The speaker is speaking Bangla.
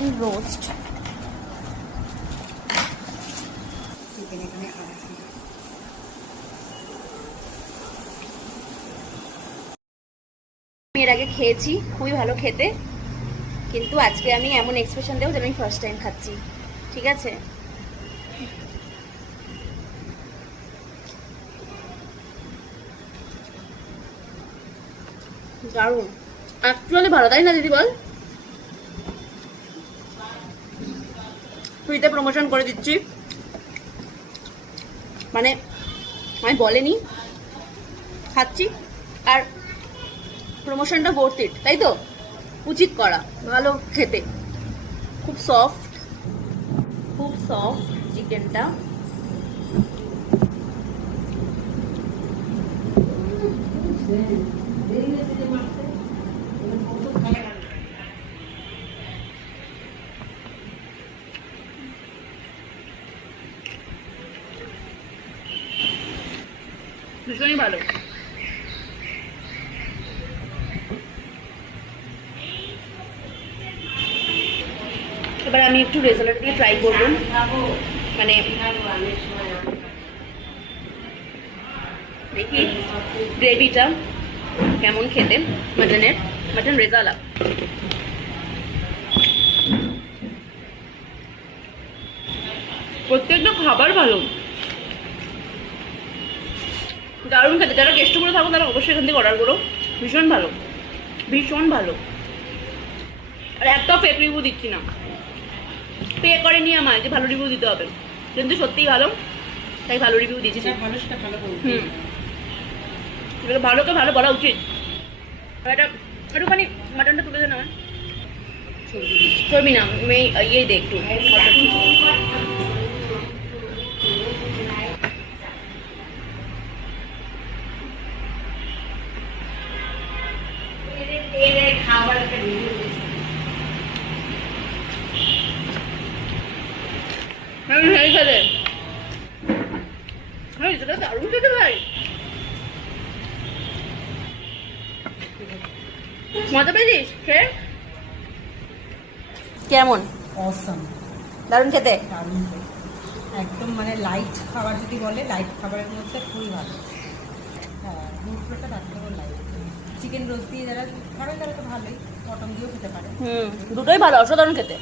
Chicken roast. চিকেন এখানে আমি এর আগে খেয়েছি, খুবই ভালো খেতে, কিন্তু আজকে আমি এমন এক্সপ্রেশন দেবো যে আমি ফার্স্ট টাইম খাচ্ছি, ঠিক আছে? দারুণ, অ্যাকচুয়ালি ভালো, তাই না দিদি বল? ফ্রিতে প্রমোশন করে দিচ্ছি, মানে আমি বলেনি, খাচ্ছি আর প্রমোশনটা worth it, তাই তো? উচিত করা, ভালো খেতে, খুব সফট, খুব সফট চিকেনটা। ভীষণই ভালো। এবার আমি একটু রেজাল্ট দিয়ে ট্রাই করবো, মানে দেখি গ্রেভিটা কেমন খেতে, মাটনের, মাটন রেজালা। প্রত্যেকটা খাবার ভালো, দারুণ খেতে। যারা টেস্ট করে থাকো তারা অবশ্যই এখান থেকে অর্ডার করো, ভীষণ ভালো, ভীষণ ভালো। আর একটাও ফেক রিভিউ দিচ্ছি না, পে করেনি আমায় যে ভালো রিভিউ দিতে হবে, কিন্তু সত্যিই ভালো, তাই ভালো রিভিউ দিচ্ছি। ভালোকে ভালো বলা উচিত। এটা একটুখানি মাটনটা তুলে দেন আমার, চর্বি না, ইয়ে দে একটু। দারুণ খেতে ভাই, মজা পেয়েছিস খেয়ে? কেমন? অসম, দারুণ খেতে, দারুণ খেতে। একদম মানে লাইট খাবার যদি বলে, লাইট খাবারের মধ্যে খুবই ভালো। হ্যাঁ, মুরগিটা তার থেকেও লাইট। চিকেন রোস্ট দিয়ে যারা খাবে তারা তো ভালোই, মটন দিয়েও খেতে পারে। দুটোই ভালো, অসাধারণ খেতে।